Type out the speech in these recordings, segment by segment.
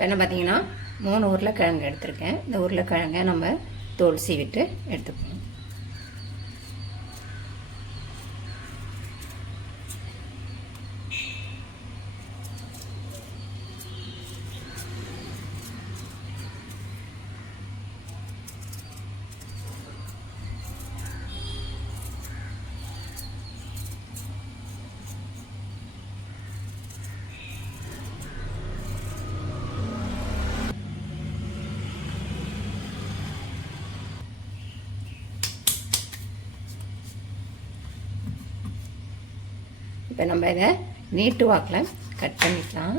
இப்போ என்ன பார்த்தீங்கன்னா 3 உருளைக்கிழங்கு எடுத்திருக்கேன். இந்த உருளைக்கிழங்கை நம்ம தோல் சீவிட்டு எடுத்துக்கணும். இப்போ நம்ம இதை நீட்டு வாக்கில் கட் பண்ணிக்கலாம்.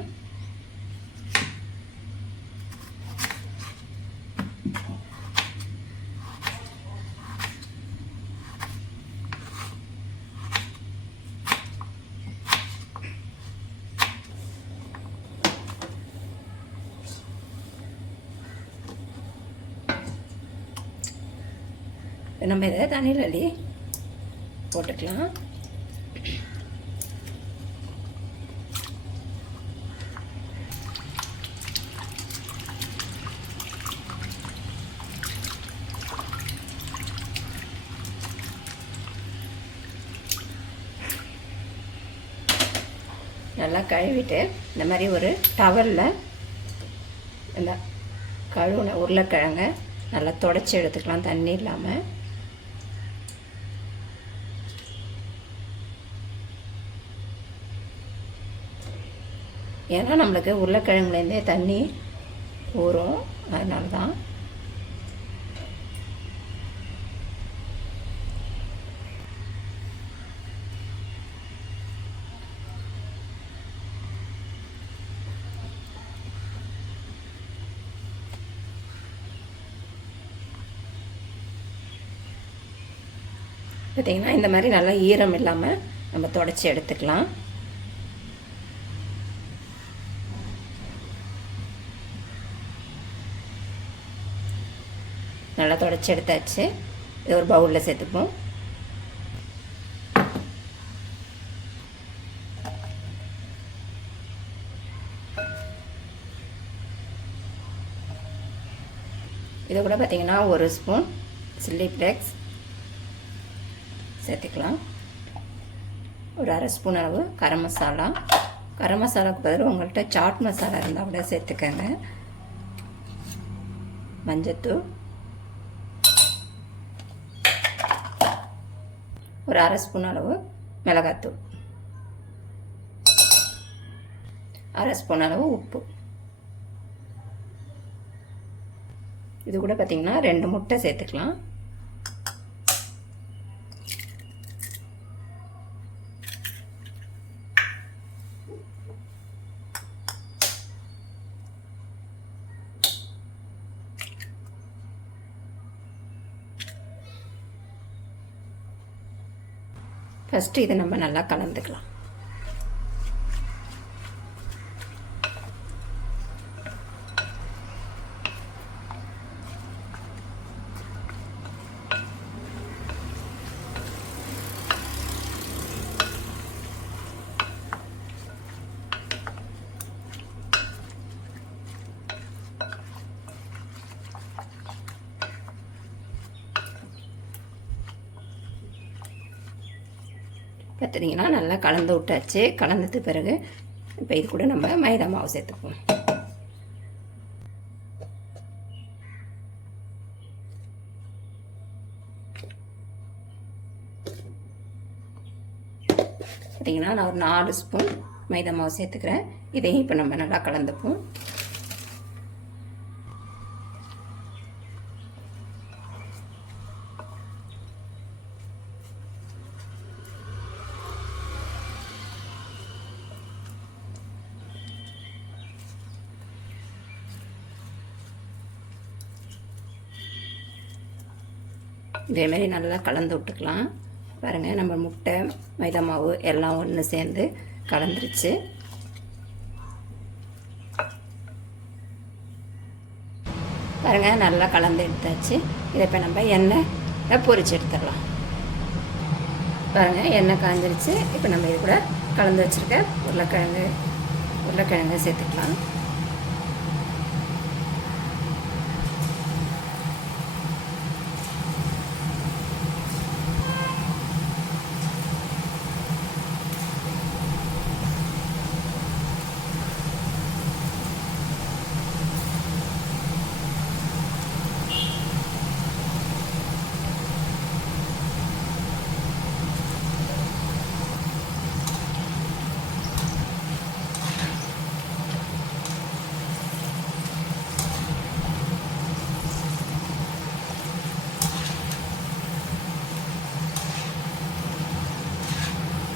இப்போ நம்ம இதை தண்ணியில் அள்ளி போட்டுக்கலாம். நல்லா கழுவிட்டு இந்த மாதிரி ஒரு டவலில் இந்த கழுவுன உருளைக்கிழங்க நல்லா துடைச்சி எடுத்துக்கலாம் தண்ணி இல்லாமல். ஏன்னா நம்மளுக்கு உருளைக்கிழங்குலேருந்தே தண்ணி ஊறும், அதனால தான். பார்த்திங்கன்னா இந்த மாதிரி நல்லா ஈரம் இல்லாமல் நம்ம துடைச்சி எடுத்துக்கலாம். நல்லா துடைச்சி எடுத்தாச்சு. இது ஒரு பவுலில் சேர்த்துப்போம். இதை கூட பார்த்திங்கன்னா 1 ஸ்பூன் சில்லி ஃப்ளேக்ஸ் சேர்த்துக்கலாம். ஒரு 1/2 ஸ்பூன் அளவு கரம் மசாலா. கரம் மசாலாவுக்கு பதில் உங்கள்கிட்ட சாட் மசாலா இருந்தால் கூட சேர்த்துக்கங்க. மஞ்சத்தூள், ஒரு 1/2 ஸ்பூன் அளவு மிளகாத்தூள், 1/2 ஸ்பூன் அளவு உப்பு. இது கூட பார்த்திங்கன்னா 2 முட்டை சேர்த்துக்கலாம். ஃபஸ்ட்டு இதை நம்ம நல்லா கலந்துக்கலாம். பார்த்துட்டிங்கன்னா நல்லா கலந்து விட்டாச்சு. கலந்தது பிறகு இப்போ இது கூட நம்ம மைதா மாவு சேர்த்துப்போம். பார்த்திங்கன்னா நான் ஒரு 4 ஸ்பூன் மைதா மாவு சேர்த்துக்கிறேன். இதையும் இப்போ நம்ம நல்லா கலந்துப்போம். இதேமாரி நல்லா கலந்து விட்டுக்கலாம். பாருங்கள், நம்ம முட்டை மைதா மாவு எல்லாம் ஒன்று சேர்ந்து கலந்துருச்சு. பாருங்கள், நல்லா கலந்து எடுத்தாச்சு. இதை இப்போ நம்ம எண்ணெய் பொரிச்சு எடுத்துடலாம். பாருங்கள், எண்ணெய் காஞ்சிருச்சு. இப்போ நம்ம இது கூட கலந்து வச்சுருக்க உருளைக்கிழங்கு சேர்த்துக்கலாம்.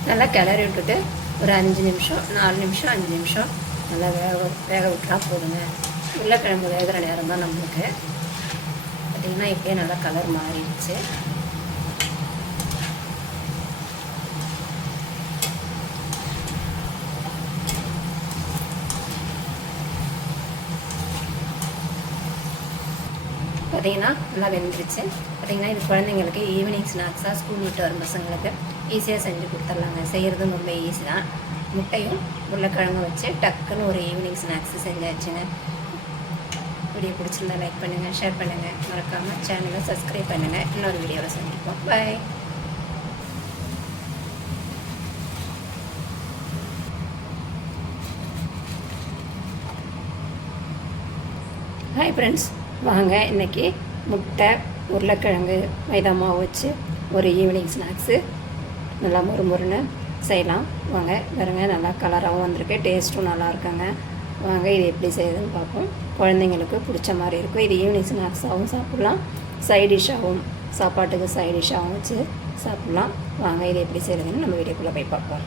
நல்லா கிளறி விட்டுட்டு ஒரு 5 நிமிஷம் 4 நிமிஷம் 5 நிமிஷம் நல்லா வேக விட்டுறா போதுங்க. உருளைக்கிழங்கு வேகிற நேரம் தான் நம்மளுக்கு. பார்த்திங்கன்னா இப்போயே நல்லா கலர் மாறிடுச்சு. பார்த்திங்கன்னா நல்லா வெந்துருச்சு. பார்த்திங்கன்னா இது குழந்தைங்களுக்கு ஈவினிங் ஸ்நாக்ஸாக ஸ்கூல் விட்டு வரும் பசங்களுக்கு ஈஸியாக செஞ்சு கொடுத்துர்லாங்க. செய்கிறதும் ரொம்ப ஈஸி தான். முட்டையும் உருளைக்கிழங்கும் வச்சு டக்குன்னு ஒரு ஈவினிங் ஸ்நாக்ஸு செஞ்சாச்சுங்க. வீடியோ பிடிச்சிருந்தா லைக் பண்ணுங்கள், ஷேர் பண்ணுங்கள், மறக்காமல் சேனலை சப்ஸ்கிரைப் பண்ணுங்கள். இன்னொரு வீடியோவில் சந்திப்போம். பாய். ஹாய் ஃப்ரெண்ட்ஸ், வாங்க இன்றைக்கி முட்டை உருளைக்கிழங்கு மைதா மாவு வச்சு ஒரு ஈவினிங் ஸ்நாக்ஸு நல்லா முறுமுறுன்னு செய்யலாம். வாங்க பாருங்க, நல்லா கலராகவும் வந்திருக்கு, டேஸ்ட்டும் நல்லா இருக்குங்க. வாங்க இது எப்படி செய்யுதுன்னு பார்ப்போம். குழந்தைங்களுக்கு பிடிச்ச மாதிரி இருக்கும். இது ஈவினிங் ஸ்நாக்ஸாகவும் சாப்பிட்லாம், சைட் டிஷ்ஷாகவும் சாப்பாட்டுக்கு சைட் டிஷ்ஷாகவும் வச்சு சாப்பிட்லாம். வாங்க இது எப்படி செய்யுதுன்னு நம்ம வீடியோக்குள்ளே போய் பார்ப்போம்.